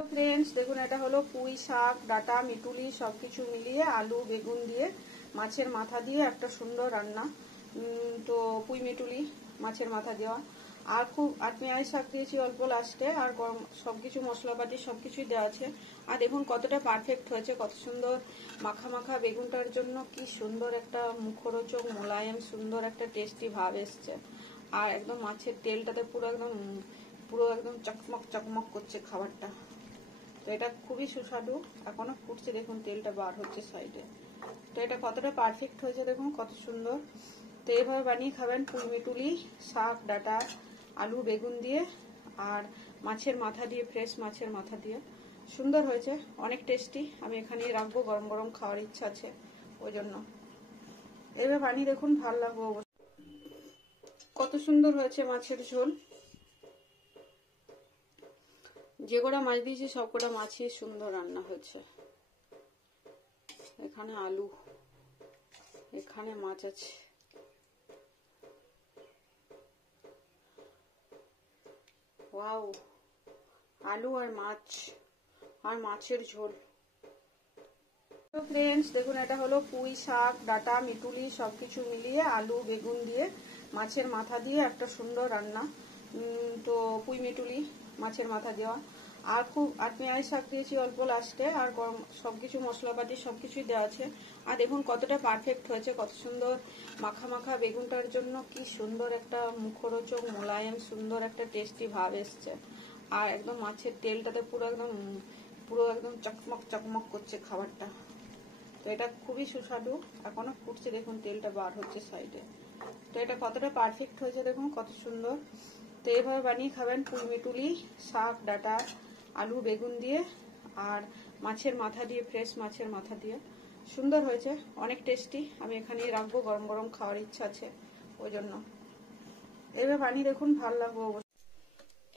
তো ফ্রেন্ডস দেখুন, এটা হলো পুঁই শাক, ডাঁটা, মিটুলি সবকিছু মিলিয়ে আলু বেগুন দিয়ে মাছের মাথা দিয়ে একটা সুন্দর রান্না। তো পুঁই মিটুলি মাছের মাথা দেওয়া আর পেঁয়াজ শাক দিয়েছি অল্প লাস্টে, আর সবকিছু মশলাপাতি সবকিছুই দেওয়া আছে। আর দেখুন কতটা পারফেক্ট হয়েছে, কত সুন্দর মাখা মাখা বেগুনটার জন্য কি সুন্দর একটা মুখরোচক মোলায়েম সুন্দর একটা টেস্টি ভাব এসছে। আর একদম মাছের তেলটাতে পুরো একদম চকমক চকমক করছে খাবারটা। তো এটা খুবই সুস্বাদু, এখনো ফুটছে, দেখুন তেলটা বার হচ্ছে সাইডে। তো এটা কতটা পারফেক্ট হয়েছে দেখুন, কত সুন্দর। তো এইভাবে বানিয়ে খাবেন পুঁই মিটুলি শাক, ডাঁটা, আলু বেগুন দিয়ে আর মাছের মাথা দিয়ে, ফ্রেশ মাছের মাথা দিয়ে সুন্দর হয়েছে, অনেক টেস্টি। আমি এখানেই রাখবো, গরম গরম খাওয়ার ইচ্ছা আছে ওই জন্য। এইভাবে বানিয়ে দেখুন, ভালো লাগবে অবশ্যই। কত সুন্দর হয়েছে মাছের ঝোল। যে কটা মাছ দিয়েছি সব কটা মাছই সুন্দর রান্না হয়েছে। এখানে আলু, এখানে মাছ আছে। ওয়াও, আলু আর মাছ আর মাছের ঝোল। তো ফ্রেন্ডস দেখুন, এটা হলো পুঁই শাক, ডাঁটা, মিটুলি সবকিছু মিলিয়ে আলু বেগুন দিয়ে মাছের মাথা দিয়ে একটা সুন্দর রান্না। তো পুঁই মিটুলি মাছের মাথা দেওয়া আর পেঁয়াজ শাক দিয়েছি অল্প লাস্টে, আর সবকিছু মশলাপাতি সবকিছুই দেওয়া আছে। আর দেখুন কতটা পারফেক্ট হয়েছে, কত সুন্দর মাখা মাখা বেগুনটার জন্য কি সুন্দর একটা মুখরোচক মোলায়েম সুন্দর একটা টেস্টি ভাব এসছে। আর একদম মাছের তেলটাতে পুরো একদম চকমক চকমক করছে খাবারটা। তো এটা খুবই সুস্বাদু, এখনো ফুটছে, দেখুন তেলটা বার হচ্ছে সাইডে। তো এটা কতটা পারফেক্ট হয়েছে দেখুন, কত সুন্দর। তো এইভাবে বানিয়ে খাবেন পুঁই মিটুলি শাক, ডাঁটা, আলু বেগুন দিয়ে আর মাছের মাথা দিয়ে, ফ্রেশ মাছের মাথা দিয়ে সুন্দর হয়েছে, অনেক টেস্টি। আমি এখানেই রাখবো, গরম গরম খাওয়ার ইচ্ছা আছে ওই জন্য। এইভাবে বানিয়ে দেখুন, ভালো লাগবে অবশ্যই।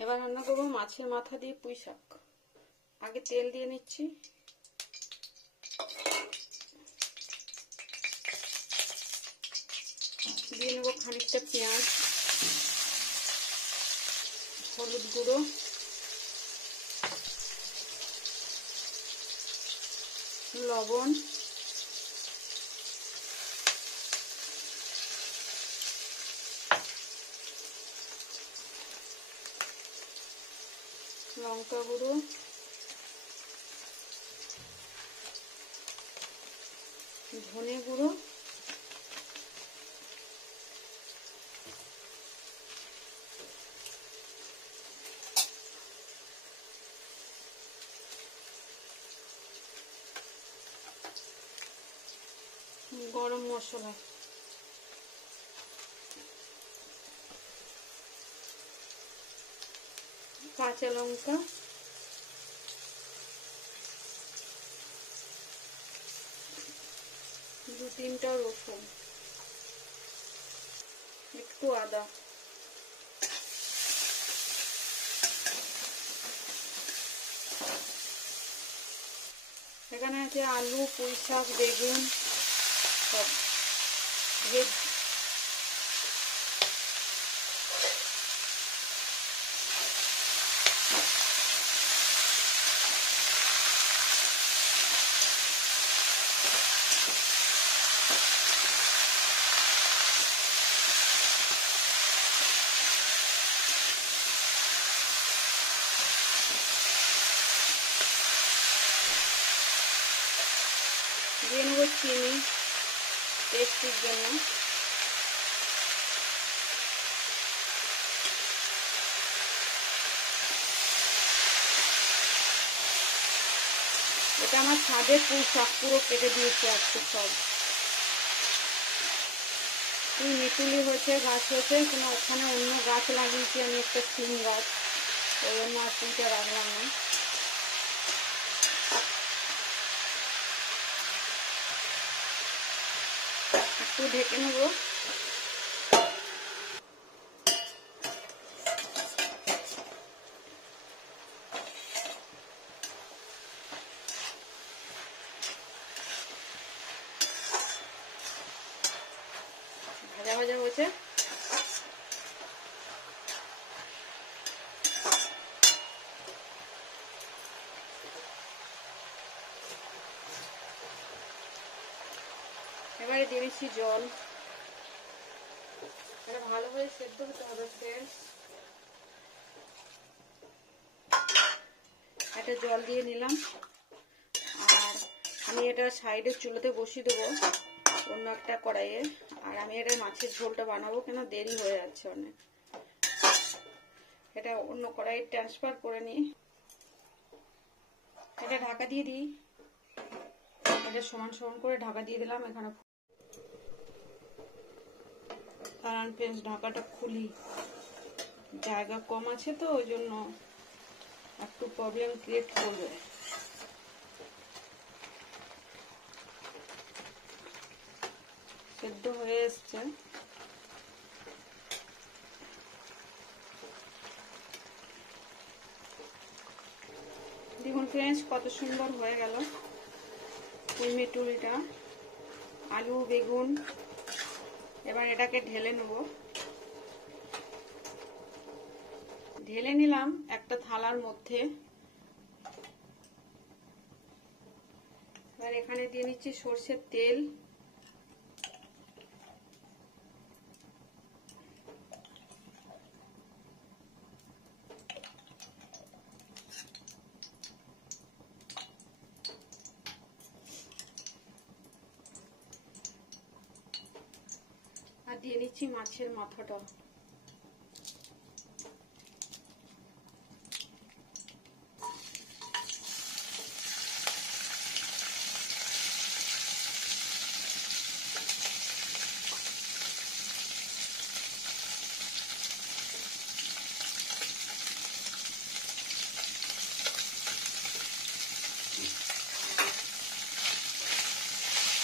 এবার রান্না করবো মাছের মাথা দিয়ে পুঁই শাক। আগে তেল দিয়ে নিচ্ছি, দিয়ে নেবো খানিকটা পেঁয়াজ, হলুদ গুঁড়ো, লবণ, লঙ্কা গুঁড়ো, ধনে গুঁড়ো, গরম মশলা, কাঁচা লঙ্কা, দু তিনটা রসুন, একটু আদা। এখানে আছে আলু, পুঁই শাক, বেগুন সব ভেজ। দিয়ে নেবো চিনি টেস্টির জন্য। এটা আমার ছাদে পুঁই শাক পুরো কেটে দিয়েছে আজকে সব। পুঁই মিটুলি হয়েছে, গাছ হয়েছে, কোনো ওখানে অন্য গাছ লাগিয়েছি আমি, একটা সিম গাছ, ওই জন্য আর পুঁইটা রাখলাম না। একটু ঢেকে নেবো। ভাজা ভাজা হয়েছে, এবারে দিয়ে দিচ্ছি জল। এটা ভালোভাবে সেদ্ধ হতে হবে ফ্রেন্ডস। একটা জল দিয়ে নিলাম। আর আমি এটা সাইডের চুলোতে বসিয়ে দেবো অন্য একটা কড়াইয়ে। আর আমি এটা মাছের ঝোলটা বানাবো, কেন দেরি হয়ে যাচ্ছে অনেক। এটা অন্য কড়াইয়ে ট্রান্সফার করে নিই। এটা ঢাকা দিয়ে দিই। এটা সমান সমান করে ঢাকা দিয়ে দিলাম। এখানে কারণ ফ্রেন্ডস ঢাকাটা খুলি, জায়গা কম আছে তো ওই জন্য একটু প্রবলেম ক্রিয়েট করবে। সেদ্ধ হয়ে এসছে। দেখুন ফ্রেন্ডস কত সুন্দর হয়ে গেল পুঁই মেটুলিটা, আলু বেগুন। এবার এটাকে ঢেলে নেব। ঢেলে নিলাম একটা থালার মধ্যে। এবার এখানে দিয়ে নিচ্ছি সরষের তেল। আর দিয়ে নিচ্ছি মাছের মাথাটা।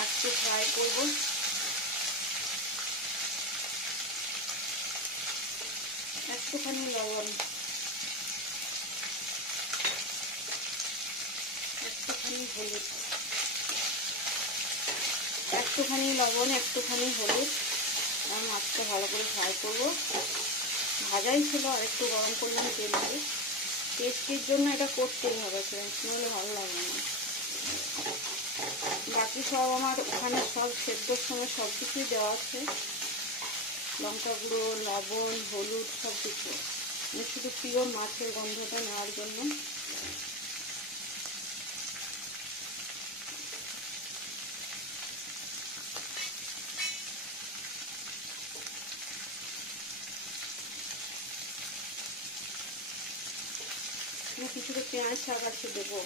একটু ফ্রাই করবো। একটুখানি লবণ, একটুখানি হলুদ, একটুখানি লবণ, একটুখানি হলুদ। আর মাছটা ভালো করে ফ্রাই করবো। ভাজাই ছিল, আর একটু গরম করলাম তেল দিয়ে। টেস্টির জন্য এটা করতেই হবে ফ্রেন্ডস, নইলে ভালো লাগবে না। বাকি সব আমার ওখানে সব সেদ্ধর সময় সব কিছুই দেওয়া আছে, লঙ্কা গুঁড়ো, লবণ, হলুদ, সব কিছু। আমি শুধু পিওর মাছের গন্ধটা নেওয়ার জন্য কিছুটা পেঁয়াজ শাক আছে দেবো।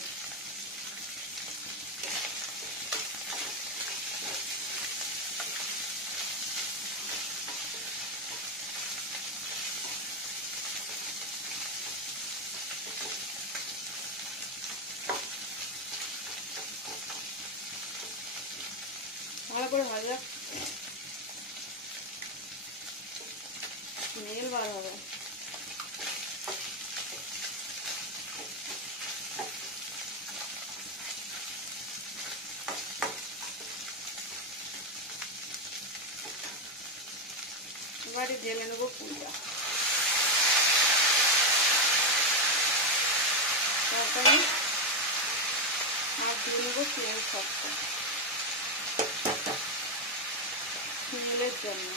ভালো করে ভাজা, স্মেল বার হবে। এবারে ঢেলে নেবো পুরটা। তরকারি আর দিয়ে নেবো পেঁয়াজ সবটা স্মেলের জন্য।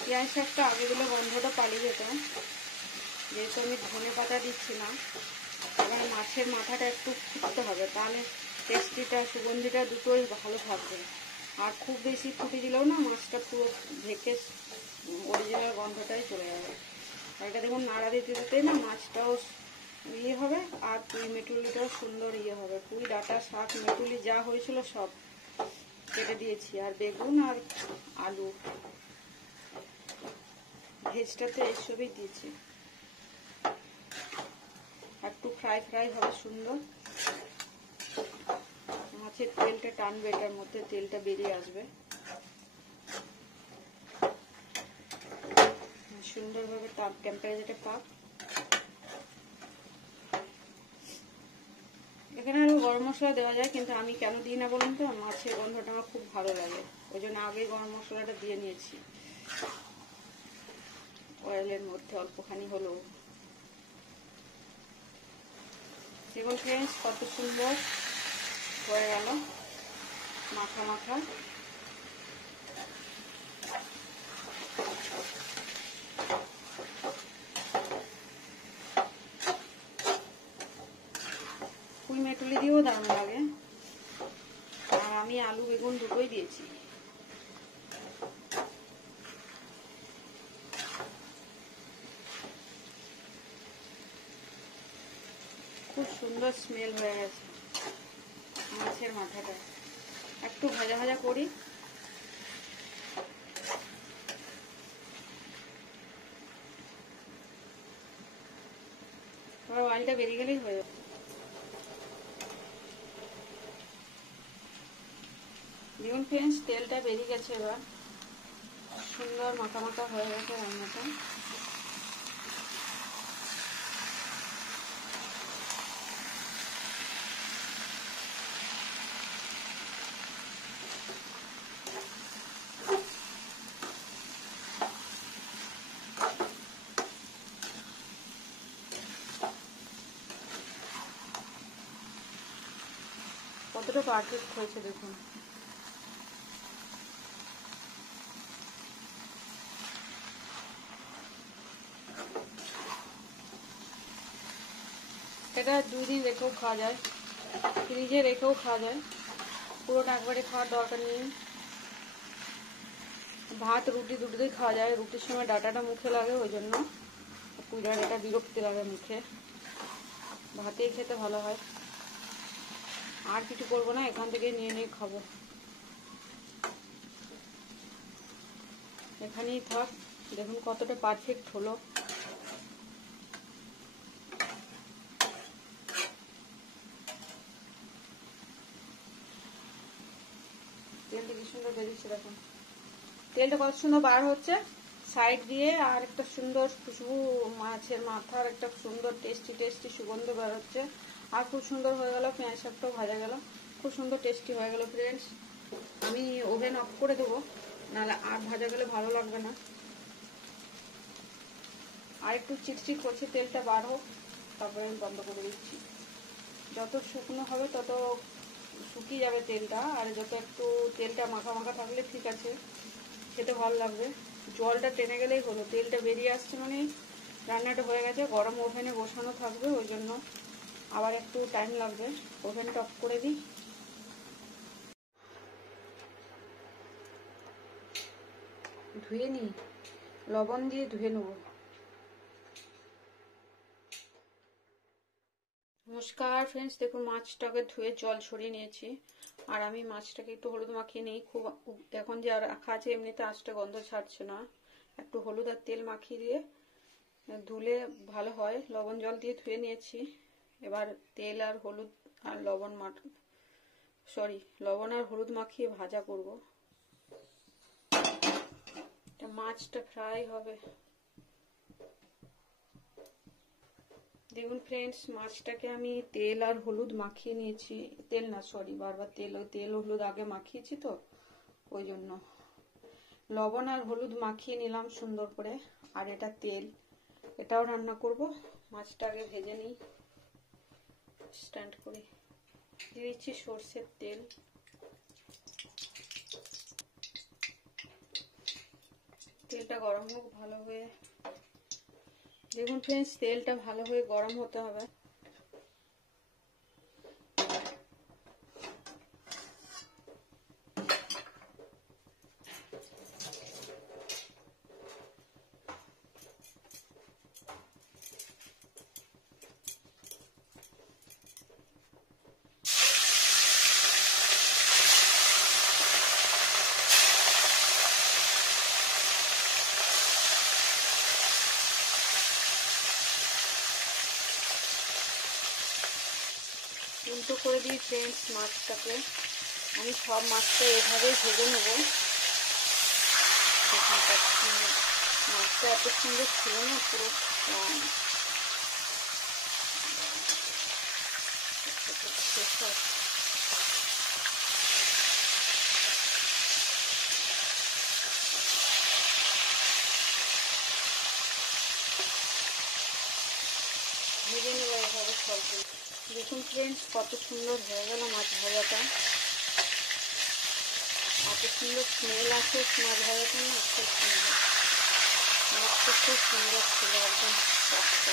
পেঁয়াজ শাকটা আগে দিলে গন্ধটা পালিয়ে যেত, যেহেতু আমি ধনে পাতা দিচ্ছি না। এবার মাছের মাথাটা একটু ফুটতে হবে, তাহলে টেস্টিটা সুগন্ধিটা দুটোই ভালো থাকবে। আর খুব বেশি ফুটে দিলেও না মাছটা পুরো ঢেকে অরিজিনাল গন্ধটাই চলে যাবে। এটা দেখুন নাড়া দিতে দিতেই না মাছটাও ইয়ে হবে, আর পুঁই মেটুলিটাও সুন্দর ইয়ে হবে। পুঁই ডাঁটা শাক মেটুলি যা হয়েছিল সব কেটে দিয়েছি, আর বেগুন আর আলু ভেজটাতে এসবই দিয়েছি। একটু ফ্রাই ফ্রাই হবে সুন্দর। মাছের তেলটা টানবে, এটার মধ্যে তেলটা বেরিয়ে আসবে সুন্দরভাবে। তাপ টেম্পারেচারটা পাক। এখানে আরও গরম মশলা দেওয়া যায়, কিন্তু আমি কেন দিই না বলুন তো, মাছের গন্ধটা আমার খুব ভালো লাগে, ওই জন্য আগে গরম মশলাটা দিয়ে নিয়েছি অয়েলের মধ্যে অল্পখানি হলো। দেখুন ফ্রেন্ডস কত সুন্দর হয়ে গেল মাখা মাখা। পুঁই মেটুলি দিয়েও দারুণ লাগে। আর আমি আলু বেগুন দুটোই দিয়েছি। খুব সুন্দর স্মেল হয়ে গেছে মাছের মাথাটা। একটু ভাজা ভাজা করি। এবার অয়েলটা বেরিয়ে গেলেই হয়ে যাবে। দেখুন ফ্রেন্ডস তেলটা বেরিয়ে গেছে। এবার সুন্দর মাখা মাখা হয়ে গেছে রান্নাটা। কতটা পারফেক্ট হয়েছে দেখুন। এটা 2 দিন রেখেও খাওয়া যায়, ফ্রিজে রেখেও খাওয়া যায়, পুরোটা একবারে খাওয়ার দরকার নেই। ভাত রুটি দুটোতেই খাওয়া যায়। রুটির সময় ডাটাটা মুখে লাগে, ওই জন্য পুঁই ডাঁটাটা বিরক্তি লাগে মুখে। ভাতেই খেতে ভালো হয়। আর কিছু করবো না, এখান থেকে নিয়ে নিয়ে খাবো। এখানেই থাক। দেখুন কতটা পারফেক্ট হলো। তেলটা কি সুন্দর বেরিয়েছে দেখুন। তেলটা কত সুন্দর বার হচ্ছে সাইড দিয়ে। আর একটা সুন্দর খুশবু, মাছের মাথার একটা সুন্দর টেস্টি টেস্টি সুগন্ধ বার হচ্ছে। আর খুব সুন্দর হয়ে গেল। পেঁয়াজ শাকটাও ভাজা গেল, খুব সুন্দর টেস্টি হয়ে গেল ফ্রেন্ডস। আমি ওভেন অফ করে দেবো, নাহলে আর ভাজা গেলে ভালো লাগবে না। আর একটু চিটচিট করছে, তেলটা বার হোক, তারপরে আমি বন্ধ করে দিচ্ছি। যত শুকনো হবে তত শুকিয়ে যাবে তেলটা। আর যত একটু তেলটা মাখা মাখা থাকলে ঠিক আছে, খেতে ভালো লাগবে। জলটা টেনে গেলেই হলো। তেলটা বেরিয়ে আসছে মানে রান্নাটা হয়ে গেছে। গরম ওভেনে বসানো থাকবে, ওই জন্য আবার একটু টাইম লাগবে। ওভেনটা অফ করে দিই। ধুয়ে নিই, লবণ দিয়ে ধুয়ে নেব। নমস্কার ফ্রেন্ডস, দেখুন মাছটাকে ধুয়ে জল ছড়িয়ে নিয়েছি। আর আমি মাছটাকে একটু হলুদ মাখিয়ে নিই। খুব এখন যে রাখা আছে এমনিতে আঁচটা গন্ধ ছাড়ছে না। একটু হলুদ আর তেল মাখিয়ে দিয়ে ধুলে ভালো হয়। লবণ জল দিয়ে ধুয়ে নিয়েছি। এবার তেল আর হলুদ আর লবণ আর হলুদ মাখিয়ে ভাজা করব। মাছটা ফ্রাই হবে। দেখুন ফ্রেন্ডস, মাছটাকে আমি তেল আর হলুদ মাখিয়ে নিয়েছি। তেল না, বারবার তেল হলুদ আগে মাখিয়েছি তো, ওই জন্য লবণ আর হলুদ মাখিয়ে নিলাম সুন্দর করে। আর এটা তেল, এটাও রান্না করব। মাছটা আগে ভেজে নিই। স্ট্যান্ড করে দিয়ে দিচ্ছি সর্ষের তেল। তেলটা গরম হোক ভালো হয়ে। দেখুন ফ্রেন্ডস, তেলটা ভালো হয়ে গরম হতে হবে। উল্টো করে দিই ফ্রেন্ডস মাছটাকে। আমি সব মাছটা এভাবেই ভেজে নেব। মাছটা এত সুন্দর ছিল না, পুরো ভেজে নেব এভাবে সবগুলো। দেখুন ফ্রেন্ডস, কত সুন্দর হয়ে গেল মাছ ভাজাটা। এত সুন্দর স্মেল আছে মাছ ভাজাটা, না খুব সুন্দর। মাছটা খুব সুন্দর ছিল, একদম সফট।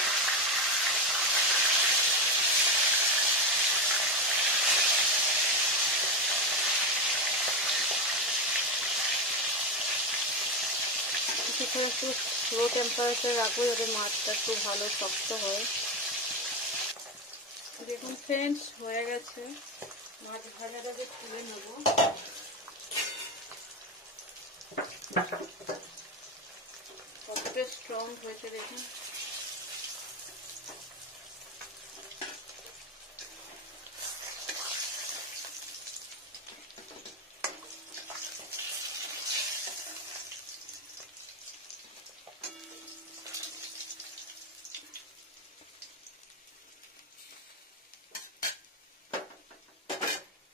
কিছুক্ষণ একটু স্লো টেম্পারেচার রাখবো যাতে মাছটা একটু ভালো শক্ত হয়। দেখুন ফ্রেন্ডস, হয়ে গেছে। মাছ ভাজাটাকে তুলে নেব। কতটা স্ট্রং হয়েছে দেখুন।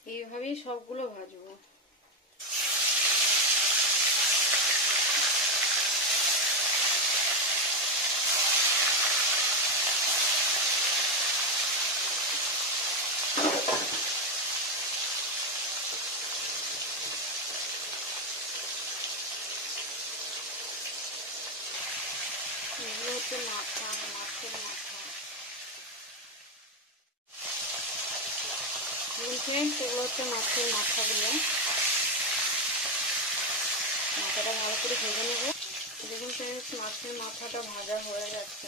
এইভাবেই সবগুলো ভাজবো। এগুলো হচ্ছে মাথা, মাছের মাথা। ফ্রেন্ডস, এগুলো হচ্ছে মাছের মাথাগুলো। মাথাটা ভালো করে ভেজে নেব। দেখুন ফ্রেন্ডস, মাছের মাথাটা ভাজা হয়ে যাচ্ছে।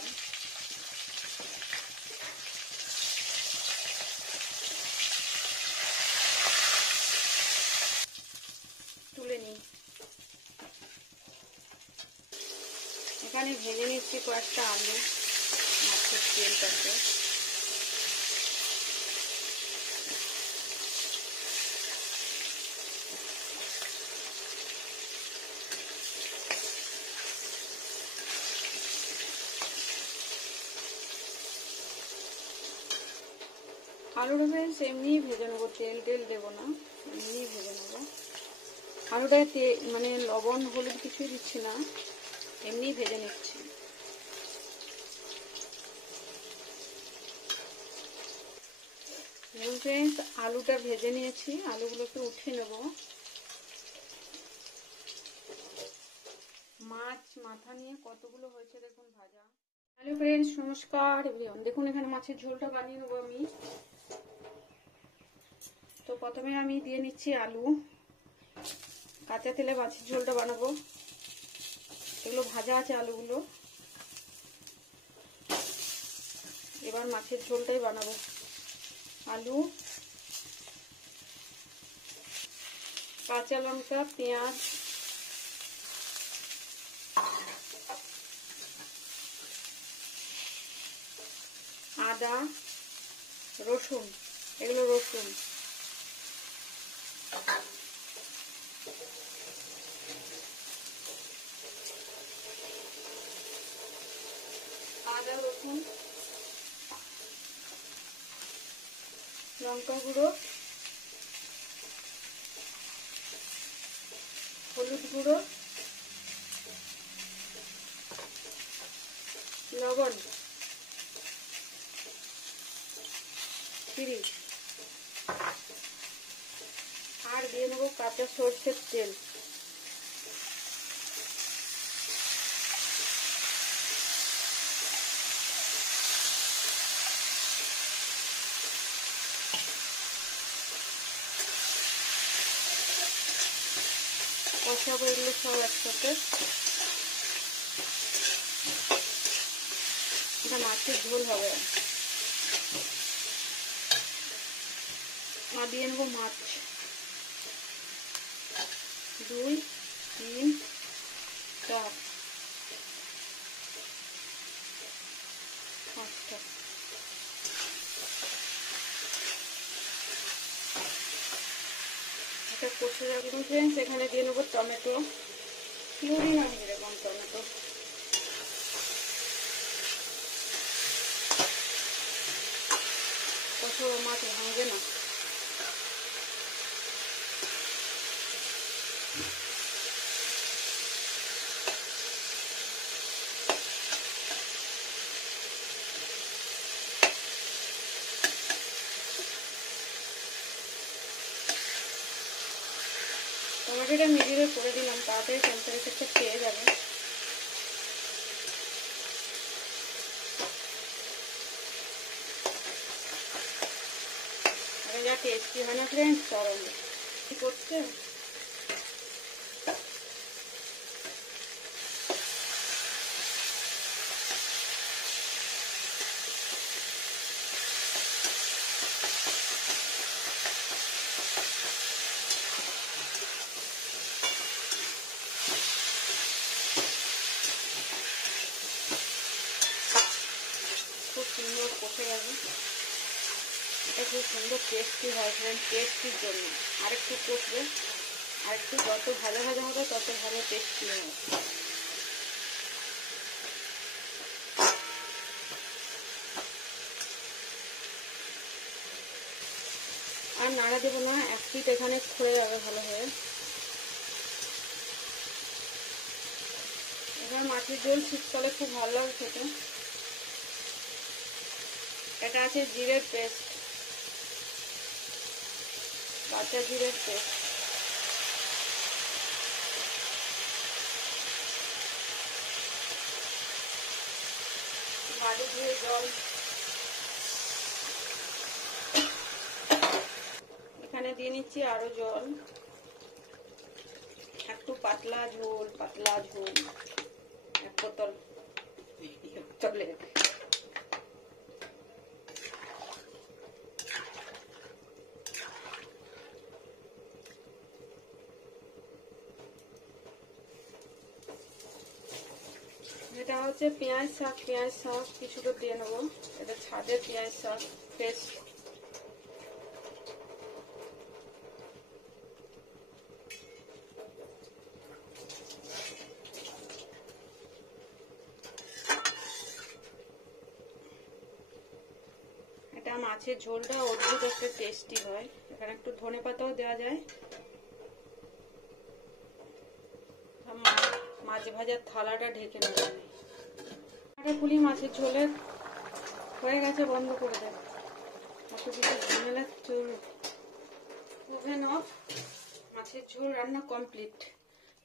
তুলে নিই। এখানে ভেজে নিচ্ছি কয়েকটা আলু মাছের তেলটাকে। আলুটা ফ্রেন্ডস এমনিই ভেজে নেবো, তেল টেল দেবো না, এমনিই ভেজে নেবো। আলুটায় মানে লবণ হলুদ কিছুই দিচ্ছি না, এমনিই ভেজে নিচ্ছি। ফ্রেন্ডস, আলুটা ভেজে নিয়েছি, আলুগুলোকে উঠিয়ে নেব। মাছ মাথা নিয়ে কতগুলো হয়েছে দেখুন ভাজা। হ্যালো ফ্রেন্ডস, নমস্কার এভরিওয়ান। দেখুন এখানে মাছের ঝোলটা বানিয়ে নেবো আমি। তো প্রথমে আমি দিয়ে নিচ্ছি আলু। কাঁচা তেলে মাছের ঝোলটা বানাবো। এগুলো ভাজা আছে আলুগুলো। এবার মাছের ঝোলটাই বানাবো। আলু, কাঁচা লঙ্কা, পেঁয়াজ, আদা, রসুন, এগুলো রসুন, আদা রসুন, লঙ্কা গুঁড়ো, হলুদ গুঁড়ো, লবণ, চিনি, আর দিয়ে নেবো কাঁচা সরষের তেল। কষাবো এগুলো সব একসাথে। এটা মাছের ঝোল হবে। আর দিয়ে নেবো মাছ। 2, 3, 4, 5টা। এটা কষে রাখবো ফ্রেন্ডস। এখানে দিয়ে নেবো টমেটো, পিউরি না এরকম টমেটো। কষাবো, মাছ ভাঙবে না। টমেটোটা মিডিয়ে করে দিলাম, তাড়াতাড়ি টেম্পারেচারটা পেয়ে যাবে। আরে যা টেস্টি হয় না ফ্রেন্ডস, চরম কি করছে। খুব সুন্দর কষে যাবে, এটা খুব সুন্দর টেস্টি হয় ফ্রেন্ড। টেস্টির জন্য আরেকটু কষবে, আরেকটু যত ভালো ভাজা হবে তত ভালো টেস্টি হবে। আর নাড়া দেবো না, এক পিঠ এখানে খুঁড়ে যাবে ভালো হয়ে। এবার মাছের ঝোল শীতকালে খুব ভালো লাগে খেতে। এটা আছে জিরের পেস্ট, কাঁচা জিরের পেস্ট। বাড়ি ধুয়ে জল, এখানে দিয়ে নিচ্ছি আরো জল, একটু পাতলা ঝোল, পাতলা ঝোল, এক বোতল চলে। এটা হচ্ছে পেঁয়াজ শাক, পেঁয়াজ শাক কিছুটা দিয়ে নেবো, এটা ছাদের পেঁয়াজ শাক পেস্ট। এটা মাছের ঝোলটা অদ্ভুত একটা টেস্টি হয়। এখানে একটু ধনেপাতাও দেওয়া যায়। মাছ ভাজার থালাটা ঢেকে নেবে। পুলি মাছের ঝোলের হয়ে গেছে, বন্ধ করে দেয়। এত কিছু ঝামেলা চলবে। ওভেন অফ, মাছের ঝোল রান্না কমপ্লিট।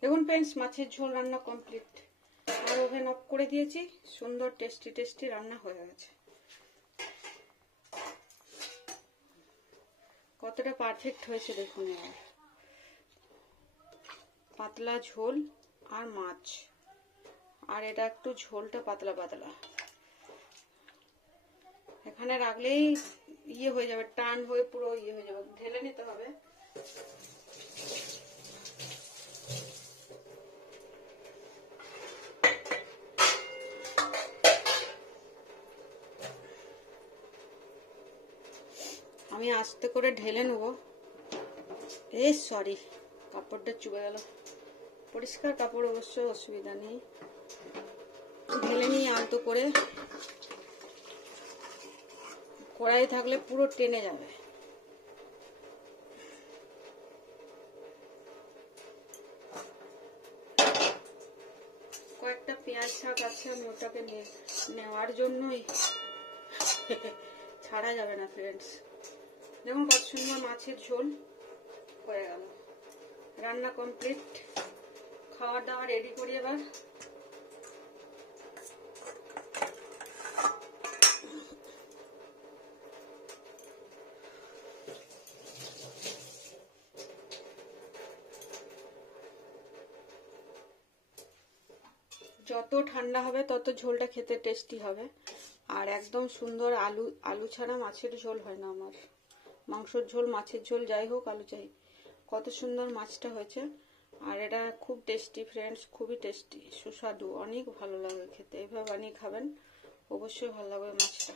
দেখুন ফ্রেন্ডস, মাছের ঝোল রান্না কমপ্লিট। আর ওভেন অফ করে দিয়েছি, সুন্দর টেস্টি টেস্টি রান্না হয়ে গেছে। কতটা পারফেক্ট হয়েছে দেখুন। এবার পাতলা ঝোল আর মাছ, আর এটা একটু ঝোলটা পাতলা পাতলা। এখানে রাখলেই ইয়ে হয়ে যাবে, টান হয়ে পুরো ইয়ে হয়ে যাবে, ঢেলে নিতে হবে। আমি আস্তে করে ঢেলে নেব। সরি, কাপড়টা চুবে গেল। পরিষ্কার কাপড় অবশ্য, অসুবিধা নেই। ঢেলে নিয়ে আলতো করে, কড়াই থাকলে পুরো টেনে যাবে। কয়েকটা পেঁয়াজ শাক আছে, আমি ওটাকে নেওয়ার জন্যই ছাড়া যাবে না ফ্রেন্ডস। দেখুন কত সুন্দর মাছের ঝোল হয়ে গেল। রান্না কমপ্লিট, খাওয়ার দাওয়া রেডি করি এবার। যত ঠান্ডা হবে তত ঝোলটা খেতে টেস্টি হবে। আর একদম সুন্দর আলু ছাড়া মাছের ঝোল হয় না আমার। মাংসের ঝোল, মাছের ঝোল যাই হোক, আলু চাই। কত সুন্দর মাছটা হয়েছে। আর এটা খুব টেস্টি ফ্রেন্ডস, খুবই টেস্টি, সুস্বাদু, অনেক ভালো লাগে খেতে। এভাবে বানিয়ে খাবেন, অবশ্যই ভালো লাগবে মাছটা।